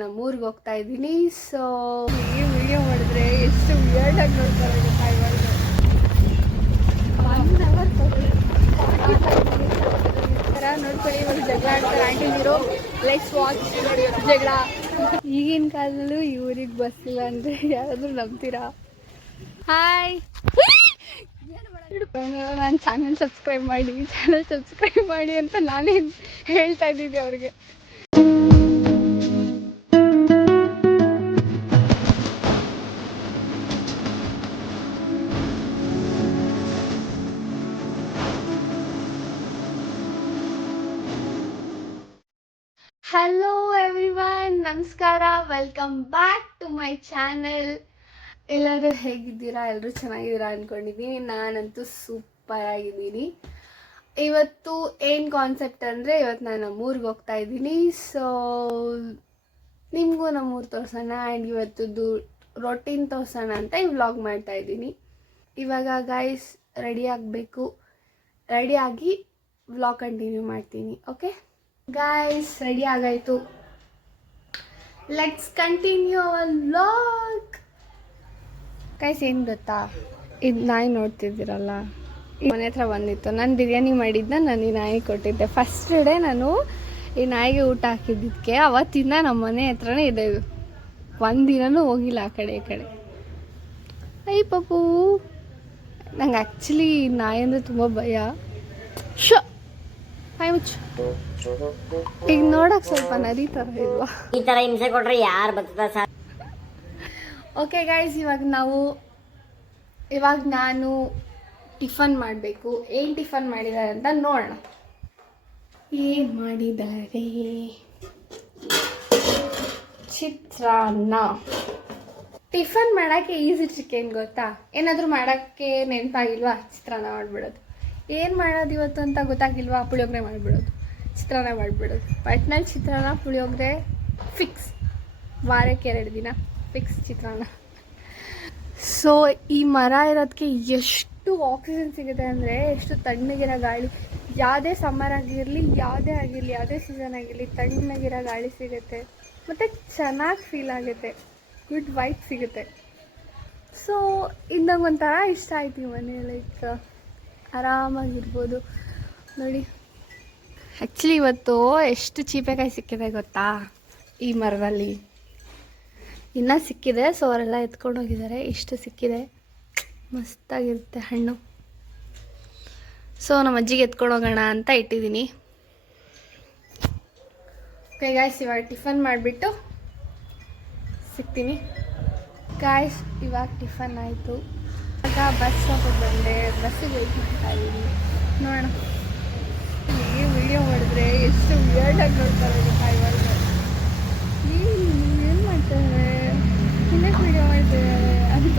ನಮ್ಮೂರಿಗೆ ಹೋಗ್ತಾ ಇದ್ದೀನಿ. ಸೊ ಈ ವಿಡಿಯೋ ಮಾಡಿದ್ರೆ ಎಷ್ಟು ವಿಯರ್ಡ್ ಆಗಿ ನೋಡ್ತಾರೆ ಗೊತ್ತಾ. ಇವಾಗ 1 ಅವರ್ ಥರ ನೋಡ್ಕೊಳ್ಳಿ. ಇವಾಗ ಜಗಳ ಆಡ್ತಾರೆ ಆಂಟಿ ನೀರು. ಲೆಟ್ಸ್ ವಾಚ್ ಜಗಳ. ಈಗಿನ ಕಾಲದಲ್ಲೂ ಈ ಊರಿಗೆ ಬಸ್ ಇಲ್ಲ ಅಂದರೆ ಯಾರಾದರೂ ನಂಬ್ತೀರಾ? ಹಾಯ್, ನನ್ನ ಚಾನಲ್ ಸಬ್ಸ್ಕ್ರೈಬ್ ಮಾಡಿ ಅಂತ ನಾನೇ ಹೇಳ್ತಾ ಇದ್ದಿದ್ದೆ ಅವ್ರಿಗೆ. ಹಲೋ ಎವ್ರಿವನ್, ನಮಸ್ಕಾರ, welcome back to my channel. ಎಲ್ಲರೂ ಹೇಗಿದ್ದೀರಾ? ಎಲ್ಲರೂ ಚೆನ್ನಾಗಿದ್ದೀರಾ ಅಂದ್ಕೊಂಡಿದ್ದೀನಿ. ನಾನಂತೂ ಸೂಪರ್ ಆಗಿದ್ದೀನಿ. ಇವತ್ತು ಏನು ಕಾನ್ಸೆಪ್ಟ್ ಅಂದರೆ, ಇವತ್ತು ನಾನು ನಮ್ಮೂರಿಗೆ ಹೋಗ್ತಾ ಇದ್ದೀನಿ. ಸೊ ನಿಮಗೂ ನಮ್ಮೂರು ತೋರಿಸೋಣ ಆ್ಯಂಡ್ ಇವತ್ತದ್ದು ರೊಟೀನ್ ತೋರಿಸೋಣ ಅಂತ ಈ ವ್ಲಾಗ್ ಮಾಡ್ತಾ ಇದ್ದೀನಿ. ಇವಾಗ ಗೈಸ್ ರೆಡಿ ಆಗಬೇಕು. ರೆಡಿಯಾಗಿ ವ್ಲಾಗ್ ಕಂಟಿನ್ಯೂ ಮಾಡ್ತೀನಿ. ಓಕೆ ಗೈಸ್, ರೆಡಿ ಆಗಾಯಿತು. Let's continue our vlog. Guys, ಏನು ಗೊತ್ತಾ, ಇದು ನಾಯಿ ನೋಡ್ತಿದ್ದೀರಲ್ಲ, ಈ ಮನೆ ಹತ್ರ ಬಂದಿತ್ತು. ನಾನು ಬಿರಿಯಾನಿ ಮಾಡಿದ್ನ ನಾನು ಈ ನಾಯಿಗೆ ಕೊಟ್ಟಿದ್ದೆ. ಫಸ್ಟ್ ಡೇ ನಾನು ಈ ನಾಯಿಗೆ ಊಟ ಹಾಕಿದ್ದಕ್ಕೆ ಅವತ್ತಿಂದ ನಮ್ಮ ಮನೆ ಹತ್ರನೇ ಇದೆ. ಇದು ಒಂದಿನೂ ಹೋಗಿಲ್ಲ ಆ ಕಡೆ ಈ ಕಡೆ. ಐ ಪಾಪು, ನಂಗೆ ಆ್ಯಕ್ಚುಲಿ ನಾಯಿ ಅಂದರೆ ತುಂಬ ಭಯ. ಶೋ ಈಗ ನೋಡಕ್ ಸ್ವಲ್ಪ ನರಿ ತರ ಇಲ್ವಾ? ಈ ತರ ಹಿಂಸೆ ಕೊಟ್ರೆ ಯಾರು ಬರ್ತದ ಸರ್? ಓಕೆ ಗೈಸ್, ಇವಾಗ ನಾನು ಟಿಫನ್ ಮಾಡಬೇಕು. ಏನು ಟಿಫನ್ ಮಾಡಿದ್ದಾರೆ ಅಂತ ನೋಡೋಣ. ಏನು ಮಾಡಿದ್ದಾರೆ? ಚಿತ್ರಾನ್ನ. ಟಿಫನ್ ಮಾಡೋಕ್ಕೆ ಈಸಿ ಟ್ರಿಕ್ ಏನು ಗೊತ್ತಾ? ಏನಾದರೂ ಮಾಡೋಕ್ಕೆ ನೆನಪಾಗಿಲ್ವಾ? ಚಿತ್ರಾನ್ನ ಮಾಡಿಬಿಡೋದು. ಏನು ಮಾಡೋದು ಇವತ್ತು ಅಂತ ಗೊತ್ತಾಗಿಲ್ವಾ? ಪುಳಿಯೋಗರೆ ಮಾಡಿಬಿಡೋದು, ಚಿತ್ರಾನ್ನ ಮಾಡಿಬಿಡೋದು. ಪಟ್ನಲ್ಲಿ ಚಿತ್ರಾನ್ನ, ಪುಳಿಯೋಗರೆ ಫಿಕ್ಸ್. ವಾರಕ್ಕೆ 2 ದಿನ ಫಿಕ್ಸ್ ಚಿತ್ರಾನ್ನ. ಸೊ ಈ ಮರ ಇರೋದಕ್ಕೆ ಎಷ್ಟು ಆಕ್ಸಿಜನ್ ಸಿಗುತ್ತೆ ಅಂದರೆ, ಎಷ್ಟು ತಣ್ಣಗಿರೋ ಗಾಳಿ. ಯಾವುದೇ ಸಮ್ಮರ್ ಆಗಿರಲಿ, ಯಾವುದೇ ಸೀಸನ್ ಆಗಿರಲಿ, ತಣ್ಣಗಿರೋ ಗಾಳಿ ಸಿಗುತ್ತೆ. ಮತ್ತು ಚೆನ್ನಾಗಿ ಫೀಲ್ ಆಗುತ್ತೆ, ಗುಡ್ ವೈಬ್ ಸಿಗುತ್ತೆ. ಸೊ ಇನ್ನೊಂದು ಒಂಥರ ಇಷ್ಟ ಆಯ್ತು ಈ ಮನೆ. ಲೈಕ್ ಆರಾಮಾಗಿರ್ಬೋದು ನೋಡಿ. ಆ್ಯಕ್ಚುಲಿ ಇವತ್ತು ಎಷ್ಟು ಚೀಪೆಕಾಯಿ ಸಿಕ್ಕಿದೆ ಗೊತ್ತಾ ಈ ಮರದಲ್ಲಿ. ಇನ್ನೂ ಸಿಕ್ಕಿದೆ. ಸೊ ಅವರೆಲ್ಲ ಎತ್ಕೊಂಡು ಹೋಗಿದ್ದಾರೆ. ಇಷ್ಟು ಸಿಕ್ಕಿದೆ, ಮಸ್ತಾಗಿರುತ್ತೆ ಹಣ್ಣು. ಸೊ ನಮ್ಮ ಅಜ್ಜಿಗೆ ಎತ್ಕೊಂಡು ಹೋಗೋಣ ಅಂತ ಇಟ್ಟಿದ್ದೀನಿ. ಓಕೆ ಗಾಯ್ಸ್, ಇವಾಗ ಟಿಫನ್ ಮಾಡಿಬಿಟ್ಟು ಸಿಗ್ತೀನಿ. ಗಾಯ್ಸ್, ಇವಾಗ ಟಿಫನ್ ಆಯಿತು. ಇವಾಗ ಬಸ್ ಸ್ಟಾಪಿಗೆ ಬಂದೆ. ಬಸ್ಸಿಗೆ ವೆಯ್ಟ್ ಮಾಡ್ತಾ ಇದ್ದೀನಿ. ನೋಡೋಣ. ಈ ವಿಡಿಯೋ ಮಾಡಿದ್ರೆ ಎಷ್ಟು ವಿಯರ್ಡಾಗಿ ನೋಡ್ತಾರೆ ಗೊತ್ತಾ. ಇವಾಗ ಏನು ಮಾಡ್ತಾರೆ, ಇನ್ನೊಂದು ವಿಡಿಯೋ ಮಾಡ್ತಿದ್ದಾರೆ ಅಂತ.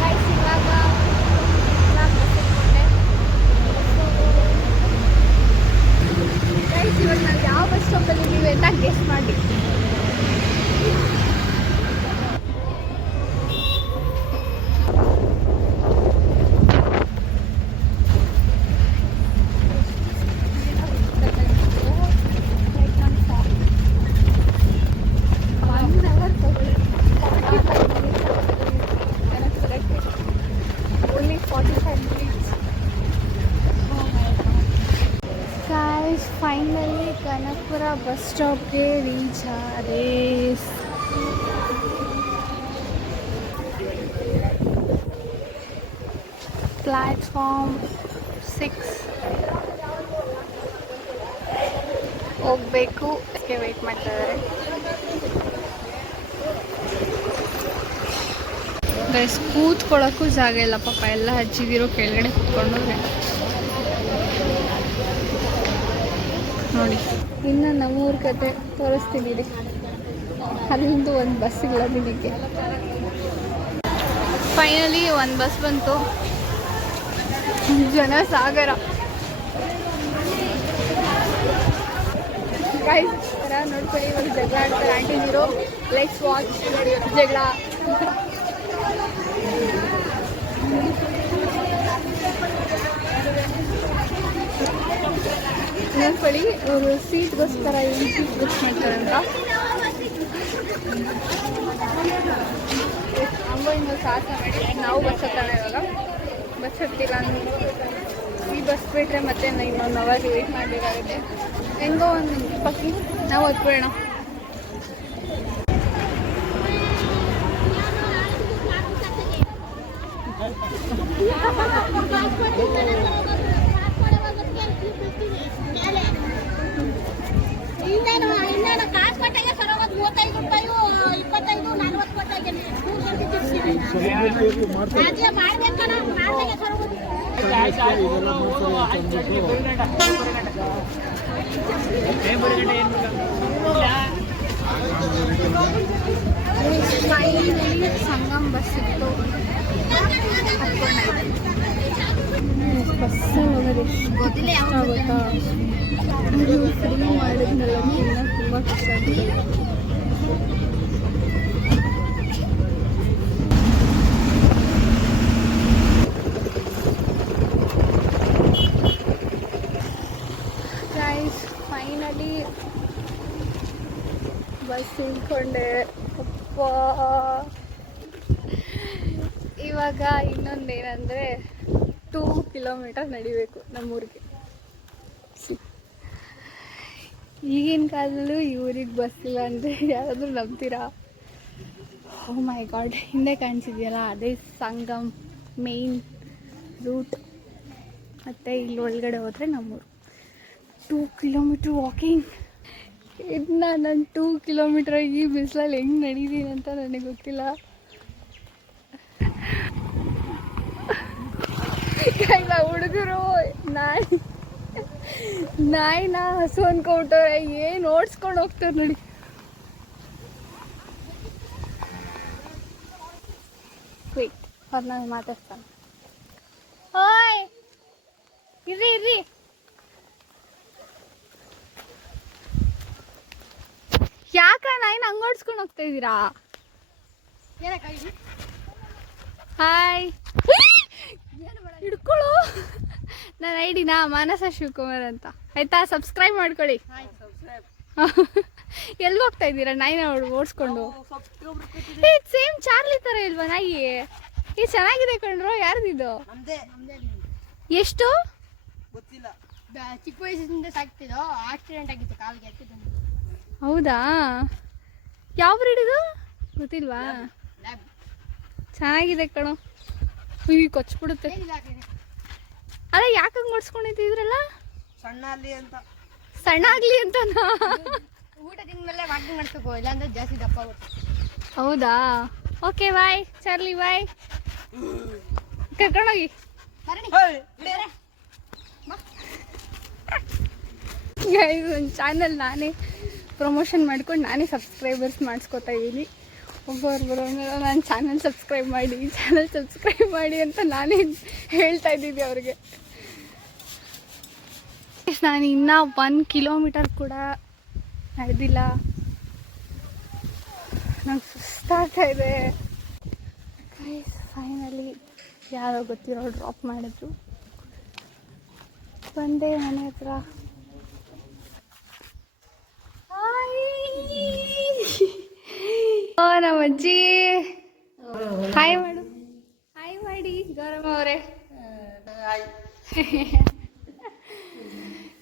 ಗೈಸ್, ಇವಾಗ ನಾವು ಯಾವ ಬಸ್ ಸ್ಟಾಪಲ್ಲಿ ಇದ್ದೀವಿ ಅಂತ ಗೆಸ್ ಮಾಡಿ. ಫೈನಲಿ ಕನಕಪುರ ಬಸ್ ಸ್ಟಾಪ್ಗೆ ರೀಚ್ ಆದೆ. ಪ್ಲ್ಯಾಟ್ಫಾರ್ಮ್ 6 ಹೋಗಬೇಕು. ಅದಕ್ಕೆ ವೆಯ್ಟ್ ಮಾಡ್ತಾ ಇದ್ದಾರೆ. ಗೈಸ್, ಕೂತ್ಕೊಳ್ಳೋಕ್ಕೂ ಜಾಗ ಇಲ್ಲ ಪಾಪ. ಎಲ್ಲ ಹಚ್ಚಿದಿರೋ ಕೆಳಗಡೆ ಕೂತ್ಕೊಂಡವ್ರೆ ನೋಡಿ. ಇನ್ನು ನಮ್ಮೂರ ಕತೆ ತೋರಿಸ್ತೀನಿ ರೀ. ಅಲ್ಲಿಂದು ಒಂದು ಬಸ್ ಇಲ್ಲ ನಿನಗೆ. ಫೈನಲಿ ಒಂದು ಬಸ್ ಬಂತು. ಜನ ಸಾಗರ. ಗೈಸ್, ನೋಡ್ಕೊಳ್ಳಿ, ಇವಾಗ ಜಗಳ ಆಡ್ತಾರೆ ಆಂಟಿ ನೀರು. ಲೆಟ್ಸ್ ವಾಚ್ ಜಗಳ. ನೋಡ್ಕೊಳ್ಳಿ ಅವರು ಸೀಟ್ಗೋಸ್ಕರ ಏನು ಸೀಟ್ ಬುಕ್ ಮಾಡ್ತಾರೆ ಅಂತ. ಅಮ್ಮ ಇನ್ನು ಸಾಹಸ ಮಾಡಿ ನಾವು ಬಸ್ ಹತ್ತೋಣ ಇವಾಗ. ಬಸ್ ಹತ್ತಿಲ್ಲ ಈ ಬಸ್ ಬಿಟ್ಟರೆ ಮತ್ತೆ ಇನ್ನೊಂದು ಅವರ್ ವೇಟ್ ಮಾಡಬೇಕಾಗುತ್ತೆ. ಹೆಂಗೋ ಒಂದು ಪಕ್ಕಿ ನಾವು ಹತ್ಬಿಡೋಣ. ಕಾಸು ಕೊಟ್ಟಾಗ ಸರೋಗೋದು 35 ರೂಪಾಯಿ 25 40 ಕೊಟ್ಟಾಗ ರಾಜ್ಯ ಮಾಡ್ಬೇಕಣ ಮಾಡ್ದಾಗ ಸರೋಗೋದು. ಸಂಗಮ್ ಬಸ್ ಇತ್ತು, ಬಸ್ಸಲ್ಲಿ ಹೋಗೋದು ಎಷ್ಟು ಕಷ್ಟ ಆಗುತ್ತಾ. ಇದು ಫ್ರೀ ಮಾಡಿದ್ನಲ್ಲ ಇನ್ನೂ ತುಂಬ ಕಷ್ಟ ಆಗಿದೆ. ಗೈಸ್ ಫೈನಲಿ ಬಸ್ ಇಳ್ಕೊಂಡೆ. ಅಪ್ಪ ಇವಾಗ ಇನ್ನೊಂದೇನೆಂದರೆ 2 ಕಿಲೋಮೀಟರ್ ನಡಿಬೇಕು ನಮ್ಮೂರಿಗೆ. ಈಗಿನ ಕಾಲದಲ್ಲೂ ಈ ಊರಿಗೆ ಬಸ್ ಇಲ್ಲ ಅಂದರೆ ಯಾರಾದರೂ ನಂಬ್ತೀರಾ? ಓ ಮೈ ಗಾಡ್, ಹಿಂದೆ ಕಾಣಿಸಿದೆಯಲ್ಲ ಅದೇ ಸಂಗಮ್ ಮೇನ್ ರೂಟ್. ಮತ್ತು ಇಲ್ಲಿ ಒಳಗಡೆ ಹೋದರೆ ನಮ್ಮೂರು. 2 ಕಿಲೋಮೀಟ್ರ್ ವಾಕಿಂಗ್. ಇದನ್ನ ನಾನು 2 ಕಿಲೋಮೀಟ್ರ್ ಈ ಬಿಸಿಲಲ್ಲಿ ಹೆಂಗೆ ನಡೀತೀನಿ ಅಂತ ನನಗೆ ಗೊತ್ತಿಲ್ಲ. ಹುಡುಗರು ನಾಯಿನ ಹಸು ಅನ್ಕೊಂಬಿಟ್ಟವ್ರೆ, ಏನು ಓಡಿಸ್ಕೊಂಡು ಹೋಗ್ತಾರೆ ನೋಡಿ. ವೇಟ್ ಅವ್ರನ್ನ ಮಾತಾಡ್ತಾನೆ. ಓಯ್ ಇರ್ರಿ ಇರ್ರಿ, ಯಾಕ ನಾಯಿನ ಹಂಗೆ ಓಡಿಸ್ಕೊಂಡು ಹೋಗ್ತಾ ಇದ್ದೀರಾ? ಹಾಯ್ ಹಿಡ್ಕೊಳ್ಳು. ನನ್ನ ಐಡಿನಾ ಮಾನಸ ಶಿವಕುಮಾರ್ ಅಂತ, ಆಯ್ತಾ? ಸಬ್ಸ್ಕ್ರೈಬ್ ಮಾಡ್ಕೊಳ್ಳಿ. ಎಲ್ಲಿ ಹೋಗ್ತಾ ಇದ್ದೀರಾ ನಾಯಿನ ಓಡಿಸ್ಕೊಂಡು? ಸೇಮ್ ಚಾರ್ಲಿ ಥರ ಇಲ್ವಾ ನಾಯಿ? ಇದು ಚೆನ್ನಾಗಿದೆ ಕಣ್ರು. ಯಾರ್ದಿದು? ಎಷ್ಟು? ಗೊತ್ತಿಲ್ಲ, ಚಿಕ್ಕ ವಯಸ್ಸಿಂದ ಸಾಕ್ತಿದ್ದೋ. ಆಕ್ಸಿಡೆಂಟ್ ಆಗಿತ್ತು ಕಾಲಿಗೆ. ಹೌದಾ? ಯಾವ ಬ್ರೀಡ್ ಇದು ಗೊತ್ತಿಲ್ವಾ? ಚೆನ್ನಾಗಿದೆ ಕಣೋ. ಈಗ ಕೊಚ್ಬಿಡುತ್ತೆ. ಅಲ್ಲ ಯಾಕೆ ಹಂಗೆ ಓಡಿಸ್ಕೊಂಡಿದ್ರಲ್ಲ? ಸಣ್ಣ ಆಗ್ಲಿ ಅಂತನಾ? ಊಟ ತಿಂದ್ಮೇಲೆ ವಾಕಿಂಗ್ ಮಾಡಿಸ್ಬೇಕು, ಇಲ್ಲಾಂದ್ರೆ ಜಾಸ್ತಿ ದಪ್ಪ ಆಗುತ್ತೆ. ಹೌದಾ? ಓಕೆ ಬಾಯ್ ಚಾರ್ಲಿ, ಬಾಯ್. ಕರ್ಕೊಂಡೋಗಿ. ಒಂದು ಚಾನಲ್ ನಾನೇ ಪ್ರಮೋಷನ್ ಮಾಡ್ಕೊಂಡು ನಾನೇ ಸಬ್ಸ್ಕ್ರೈಬರ್ಸ್ ಮಾಡಿಸ್ಕೊತಾ ಇದ್ದೀನಿ. ಒಬ್ಬರು ಬರೋಂಗೆಲ್ಲ ನಾನು ಚಾನಲ್ ಸಬ್ಸ್ಕ್ರೈಬ್ ಮಾಡಿ ಅಂತ ನಾನೇ ಹೇಳ್ತಾ ಇದ್ದಿದ್ದೆ ಅವ್ರಿಗೆ. ನಾನು ಇನ್ನೂ 1 ಕಿಲೋಮೀಟರ್ ಕೂಡ ನಡೆದಿಲ್ಲ. ನಂಗೆ ಸುಸ್ತಾಗ್ತಾ ಇದೆ. ಫೈನಲಿ ಯಾರೋ ಗೊತ್ತಿರೋ ಡ್ರಾಪ್ ಮಾಡಿದ್ರು. ಬಂದೆ ಮನೆ ಹತ್ರ. ಓ ನಮ್ಮ ಅಜ್ಜಿ, ಹಾಯ್ ಮಾಡು. ಹಾಯ್ ಮಾಡಿ ಗೌರಮ್ಮ ಅವರೇ.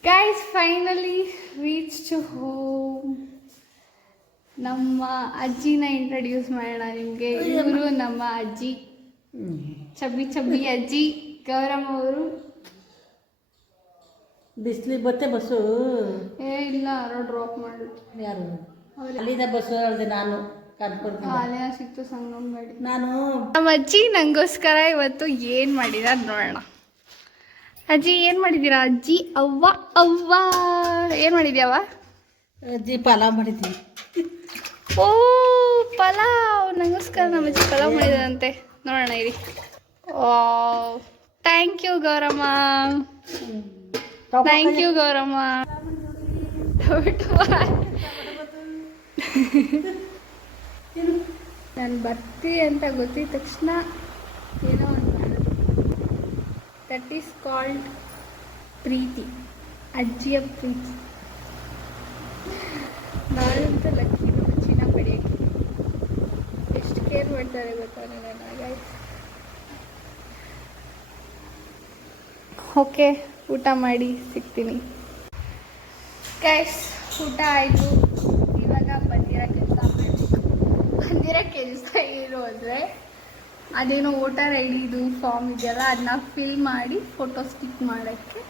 Guys finally reach to home. ನಮ್ಮ ಅಜ್ಜಿನ ಇಂಟ್ರಡ್ಯೂಸ್ ಮಾಡೋಣ ನಿಮಗೆ. ಇವರು ನಮ್ಮ ಅಜ್ಜಿ, ಚಬ್ಬಿ ಅಜ್ಜಿ ಗೌರಮ್ಮ ಅವರು. ಬಿಸಿಲಿ ಬತ್ತೆ ಬಸ್ಸು. ಇಲ್ಲ ಯಾರೋ ಡ್ರಾಪ್ ಮಾಡಿದ್ರು. ಯಾರು? ಅಲ್ಲಿಂದ ಬಸ್ಸು ಹೇಳಿದೆ ನಾನು ಅಲ್ಲೇ ಸಿಕ್ತು ಸಂಗಮ್ ಮಾಡಿ. ನಾನು ನಮ್ಮ ಅಜ್ಜಿ ನಂಗೋಸ್ಕರ ಇವತ್ತು ಏನು ಮಾಡಿದಾರೆ ನೋಡೋಣ. ಅಜ್ಜಿ ಏನು ಮಾಡಿದ್ದೀರಾ? ಅಜ್ಜಿ ಅವ್ವ ಏನು ಮಾಡಿದ್ಯಾವ? ಅಜ್ಜಿ ಪಲಾವ್ ಮಾಡಿದ್ದೀನಿ. ಓ ಪಲಾವ್, ನಂಗೋಸ್ಕರ ನಮ್ಮ ಅಜ್ಜಿ ಪಲಾವ್ ಮಾಡಿದಾರಂತೆ. ನೋಡೋಣ ಇರಿ. Oh thank you Gauramma, thank you Gauramma. ನಾನು ಬರ್ತೀನಿ ಅಂತ ಗೊತ್ತಿದ ತಕ್ಷಣ ಏನೋ ಒಂದು ಮಾಡೋದು. ದಟ್ ಈಸ್ ಕಾಲ್ಡ್ ಪ್ರೀತಿ. ಅಜ್ಜಿಯ ಪ್ರೀತಿ. ನಾನಂತೂ ಲಕ್ಕಿ ಚಿನ್ನ ಪಡೆಯೋಕ್ಕೆ ಎಷ್ಟು ಕೇರ್ ಮಾಡ್ತಾರೆ ಗೊತ್ತಾ ನನ್ನ ಗೈಸ್. ಓಕೆ, ಊಟ ಮಾಡಿ ಸಿಗ್ತೀನಿ ಗೈಸ್. ಊಟ ಆಯಿತು. ಇವಾಗ ಬಂದಿರೋ ಕೆಲಸ ಮಾಡಬೇಕು. ಬಂದಿರೋ ಕೆಲಸ ಏನು ಅಂದರೆ, ಅದೇನೋ ವೋಟರ್ ಐ ಡಿದು ಫಾರ್ಮ್ ಇದೆಯಲ್ಲ, ಅದನ್ನ ಫಿಲ್ ಮಾಡಿ ಫೋಟೋ ಸ್ಟಿಕ್ ಮಾಡೋಕ್ಕೆ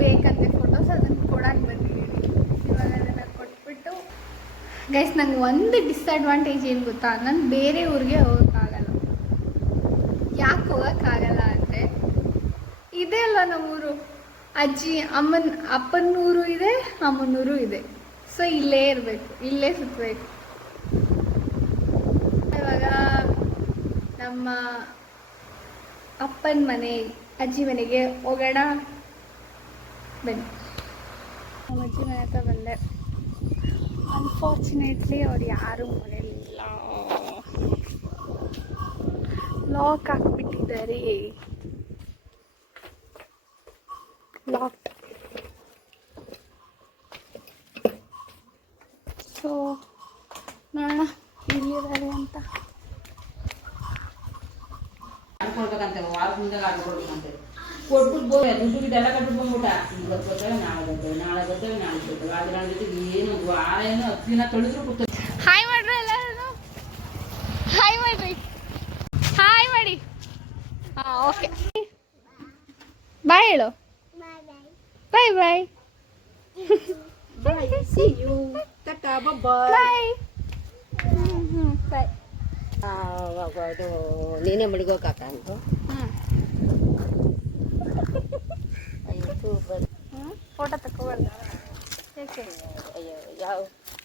ಬೇಕಂತೆ ಫೋಟೋಸ್. ಅದನ್ನು ಕೊಡಕ್ಕೆ ಬಂದಿದ್ದೀನಿ. ಇವಾಗ ಅದನ್ನು ಕೊಟ್ಬಿಟ್ಟು ಗೈಸ್, ನಂಗೆ ಒಂದು ಡಿಸ್ಅಡ್ವಾಂಟೇಜ್ ಏನು ಗೊತ್ತಾ, ನಾನು ಬೇರೆ ಊರಿಗೆ ಹೋಗೋಕ್ಕಾಗಲ್ಲ. ಯಾಕೆ ಹೋಗೋಕ್ಕಾಗಲ್ಲ ಅಂದರೆ, ಇದೆ ಅಲ್ಲ ನಮ್ಮೂರು, ಅಪ್ಪನೂರು ಇದೆ, ಅಮ್ಮನೂರು ಇದೆ. ಸೊ ಇಲ್ಲೇ ಇರಬೇಕು, ಇಲ್ಲೇ ಸುತ್ತಬೇಕು. ಇವಾಗ ನಮ್ಮ ಅಪ್ಪನ ಮನೆ, ಅಜ್ಜಿ ಮನೆಗೆ ಹೋಗೋಣ ಬನ್ನಿ. ನಮ್ಮ ಅಜ್ಜಿ ಮನೆ ಹತ್ರ ಬಂದೆ. ಅನ್ಫಾರ್ಚುನೇಟ್ಲಿ ಅವ್ರು ಯಾರೂ ಮನೆಯಲ್ಲಿಲ್ಲ, ಲಾಕ್ ಹಾಕ್ಬಿಟ್ಟಿದ್ದಾರೆ. ಲಾಕ್. ಸೊ ನೋಡೋಣ ಎಲ್ಲಿದ್ದಾರೆ ಅಂತ. ಆಡ್ಕೊಳ್ಬೇಕಂತೆ, ವಾರ ಮುಂದೆ ಆಡ್ಕೊಳ್ಬೇಕಂತೆ. ಕೊಟ್ಬಿಟ್ಟು ದುಡ್ಡು ಇದೆಲ್ಲ ಕಟ್ಬಿಟ್ಟು ಬಂದ್ಬಿಟ್ಟ. ಇವತ್ತು ಬರ್ತೇವೆ, ನಾಳೆ ಬರ್ತೇವೆ, ನಾಳೆ ಬರ್ತೇವೆ, ನಾಳೆ ಬರ್ತೇವೆ. ಆದ್ರೆ ನನ್ನ ಜೊತೆಗೆ ಏನು ವಾರ ಏನು 10 ದಿನ ತೊಳೆದ್ರು ಕೂತೇವೆ. ಹಾಯ್ ಮಾಡ್ರಿ ಎಲ್ಲರೂ, ಹಾಯ್ ಮಾಡ್ರಿ, ಹಾಯ್ ಮಾಡಿ. ಹಾಂ, ಓಕೆ, ಬಾಯ್ ಹೇಳು. ಬಾಯ್ ಬಾಯ್ ಬಾಯ್, ಸಿ ಯು, ಟಾಟಾ, ಬಾಯ್. ಬಾಯ್. ಬಾಯ್. ಅದು ನೀನೇ ಮಡಿಗೋಕಾಕ ಅಂತ ಫೋಟೋ ತಗೋಬಾರ್ದು. ಯಾಕೆ? ಅಯ್ಯೋ,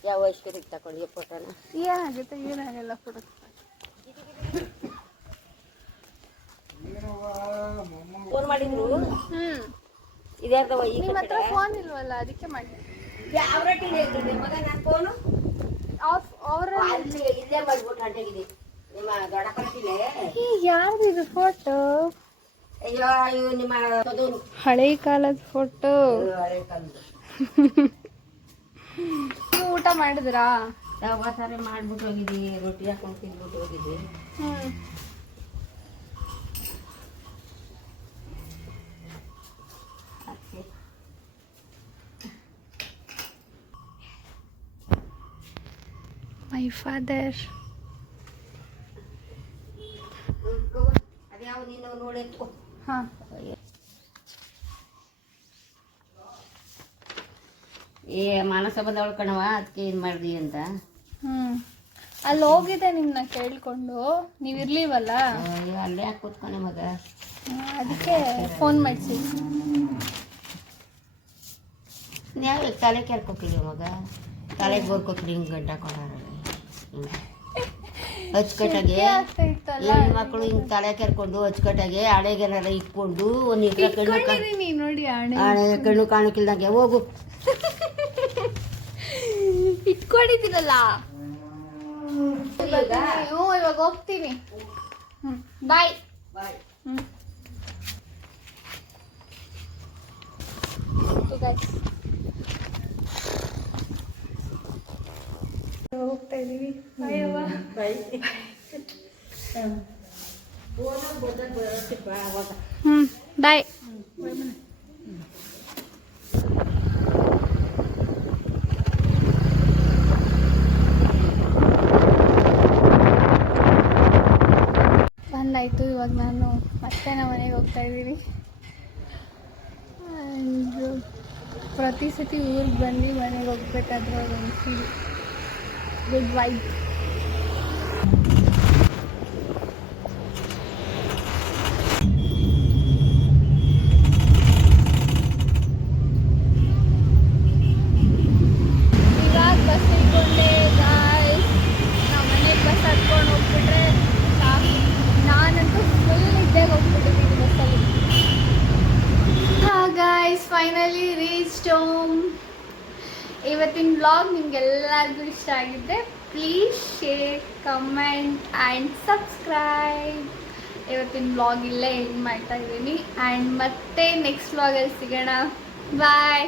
ಯಾವ ವಯಸ್ಕರಿಗೆ ತಗೊಂಡು ಫೋಟೋನ? ಏನಾಗುತ್ತೆ? ಏನಾಗಲ್ಲ ಫೋಟೋ. ಫೋನ್ ಮಾಡಿದ್ರು. ಇದ್ಯಾರ್ದವ ಈಗ ನಿಮ್ಮ ಹತ್ರ ಫೋನ್ ಇಲ್ವಲ್ಲ, ಅದಕ್ಕೆ ಮಾಡಿ. ಯಾವ ರೇಟಿಗೆ ಹೇಳ್ತಿದ್ದೆ ಮಗ ನನ್ನ ಫೋನು? ಅವ್ರ ಇಲ್ಲೇ ಮಾಡ್ಬಿಟ್ಟು ಹೊಂಟೋಗಿದೆ ನಿಮ್ಮ ದೊಡ್ಡ ಕಟ್ಟಿಲೆ. ಯಾರ್ದು ಇದು ಫೋಟೋ? ಅಯ್ಯೋ, ಇವು ನಿಮ್ಮ ಹಳೆ ಕಾಲದ ಫೋಟೋ. ಹಳೆ ಕಾಲದ. ನೀವು ಊಟ ಮಾಡಿದ್ರಾ? ಯಾವ ಸಾರಿ ಮಾಡ್ಬಿಟ್ಟು ಹೋಗಿದ್ದಿ, ರೊಟ್ಟಿ ಹಾಕೊಂಡು ತಿಂದ್ಬಿಟ್ಟು ಹೋಗಿದ್ದಿ. My father. ಅದ್ಯಾವ ನೀನು ನೋಡೆತ್ಕೊ. ಹಾಂ, ಏ ಮಾನಸ ಬಂದವಳು ಕಣವ, ಅದಕ್ಕೆ ಇದು ಮಾಡ್ದಿ ಅಂತ. ಅಲ್ಲಿ ಹೋಗಿದ್ದೆ ನಿಮ್ಮನ್ನ ಕೇಳ್ಕೊಂಡು, ನೀವು ಇರ್ಲಿವಲ್ಲ. ಅಯ್ಯೋ, ಅಲ್ಲೇ ಯಾಕೆ ಕೂತ್ಕೊಂಡೆ ಮಗ? ಅದಕ್ಕೆ ಫೋನ್ ಮಾಡಿಸಿ. ಯಾವ ತಲೆ ಕೆರ್ಕೊಕ್ಲಿ ಮಗ, ತಲೆಗೆ ಬೋರ್ಕೊಕ್ಲಿ ಹಿಂಗೆ ಗಂಟ ಹಾಕೊಂಡಾರ ಅಚ್ಚುಕಟ್ಟಾಗೆ. ಹೆಣ್ಮಕ್ಳು ಹಿಂಗೆ ತಲೆ ಕೆರ್ಕೊಂಡು ಅಚ್ಚುಕಟ್ಟಾಗೆ ಹಳೆಗೆಲ್ಲ ಇಟ್ಕೊಂಡು ಒಂದು ನೋಡಿ ಹಣೆ ಕಣ್ಣು ಕಾಣಕ್ಕಿಲ್ದಂಗೆ ಹೋಗು. ಇಟ್ಕೊಂಡಿದ್ದೀರಲ್ಲ. ಇವಾಗ ಹೋಗ್ತೀನಿ. ಬಾಯ್ ಬಾಯ್. ಹೋಗ್ತಾ ಇದೀವಿ. ಬಾಯ್ ಅವ್ವ. ಬಾಯ್. ಬಾಯ್. ಬಂದಾಯಿತು. ಇವಾಗ ನಾನು ಮತ್ತೆ ನಮ್ಮ ಮನೆಗೆ ಹೋಗ್ತಾ ಇದ್ದೀನಿ. ಪ್ರತಿ ಸತಿ ಊರಿಗೆ ಬಂದು ಮನೆಗೆ ಹೋಗ್ಬೇಕಾದ್ರೆ ಒಂದು ಫೀಲ್, ಗುಡ್ ವೈಬ್. ಇವಾಗ ಬಸ್ ಹಿಡ್ಕೊಂಡೆ ಗಾಯ್ಸ್. ನಮ್ಮ ಮನೆಗೆ ಬಸ್ ಹತ್ಕೊಂಡು ಹೋಗ್ಬಿಟ್ರೆ ಸಾಕು. ನಾನಂತೂ ಫುಲ್ ನಿದ್ದೆಗೆ ಹೋಗ್ಬಿಟ್ಟಿದ್ದೀನಿ ಬಸ್ಸಲ್ಲಿ. Guys, finally reached home. ಇವತ್ತಿನ ವ್ಲಾಗ್ ನಿಮ್ಗೆಲ್ಲರಿಗೂ ಇಷ್ಟ ಆಗಿದ್ದೆ. Please share, comment and subscribe. ಇವತ್ತಿನ ವ್ಲಾಗ್ ಇಲ್ಲೇ ಎಂಡ್ ಮಾಡ್ತಾ ಇದ್ದೀನಿ ಆ್ಯಂಡ್ ಮತ್ತೆ ನೆಕ್ಸ್ಟ್ ವ್ಲಾಗಲ್ಲಿ ಸಿಗೋಣ ಬಾಯ್.